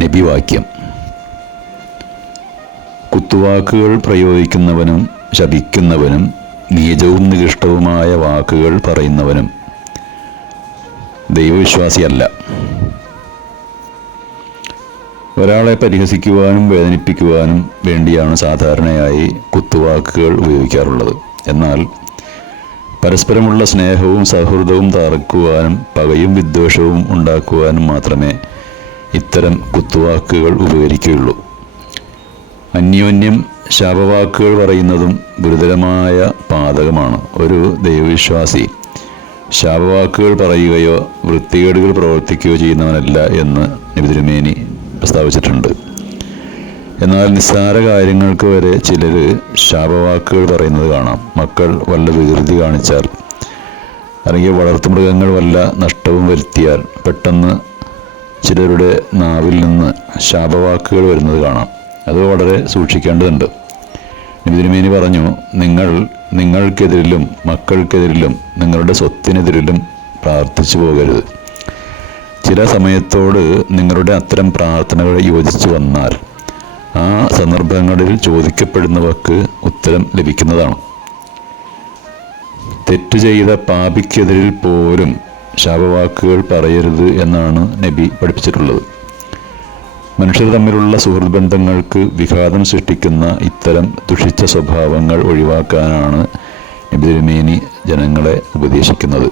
നബി വാക്യം. കുത്തുവാക്കുകൾ പ്രയോഗിക്കുന്നവനും ശപിക്കുന്നവനും നീചവും നികൃഷ്ടവുമായ വാക്കുകൾ പറയുന്നവനും ദൈവവിശ്വാസിയല്ല. ഒരാളെ പരിഹസിക്കുവാനും വേദനിപ്പിക്കുവാനും വേണ്ടിയാണ് സാധാരണയായി കുത്തുവാക്കുകൾ ഉപയോഗിക്കാറുള്ളത്. എന്നാൽ പരസ്പരമുള്ള സ്നേഹവും സൗഹൃദവും തകർക്കുവാനും പകയും വിദ്വേഷവും ഉണ്ടാക്കുവാനും മാത്രമേ ഇത്തരം കുത്തുവാക്കുകൾ ഉപകരിക്കുകയുള്ളൂ. അന്യോന്യം ശാപവാക്കുകൾ പറയുന്നതും ഗുരുതരമായ പാതകമാണ്. ഒരു ദൈവവിശ്വാസി ശാപവാക്കുകൾ പറയുകയോ വൃത്തികേടുകൾ പ്രവർത്തിക്കുകയോ ചെയ്യുന്നവനല്ല എന്ന് നബി തിരുമേനി പ്രസ്താവിച്ചിട്ടുണ്ട്. എന്നാൽ നിസ്സാര കാര്യങ്ങൾക്ക് വരെ ചിലർ ശാപവാക്കുകൾ പറയുന്നത് കാണാം. മക്കൾ വല്ല വികൃതി കാണിച്ചാൽ അല്ലെങ്കിൽ വളർത്തുമൃഗങ്ങൾ വല്ല നഷ്ടവും വരുത്തിയാൽ പെട്ടെന്ന് ചിലരുടെ നാവിൽ നിന്ന് ശാപവാക്കുകൾ വരുന്നത് കാണാം. അത് വളരെ സൂക്ഷിക്കേണ്ടതുണ്ട്. നബി തിരുമേനി പറഞ്ഞു, നിങ്ങൾക്കെതിരിലും മക്കൾക്കെതിരിലും നിങ്ങളുടെ സ്വത്തിനെതിരിലും പ്രാർത്ഥിച്ചു പോകരുത്. ചില സമയത്തോട് നിങ്ങളുടെ അത്തരം പ്രാർത്ഥനകൾ യോജിച്ചു വന്നാൽ ആ സന്ദർഭങ്ങളിൽ ചോദിക്കപ്പെടുന്നവർക്ക് ഉത്തരം ലഭിക്കുന്നതാണ്. തെറ്റ് ചെയ്ത പാപിക്കെതിരിൽ പോലും ശാപവാക്കുകൾ പറയരുത് എന്നാണ് നബി പഠിപ്പിച്ചിട്ടുള്ളത്. മനുഷ്യർ തമ്മിലുള്ള സുഹൃത്ത് ബന്ധങ്ങൾക്ക് വിഘാതം സൃഷ്ടിക്കുന്ന ഇത്തരം ദുഷിച്ച സ്വഭാവങ്ങൾ ഒഴിവാക്കാനാണ് നബി തിരുമേനി ജനങ്ങളെ ഉപദേശിക്കുന്നത്.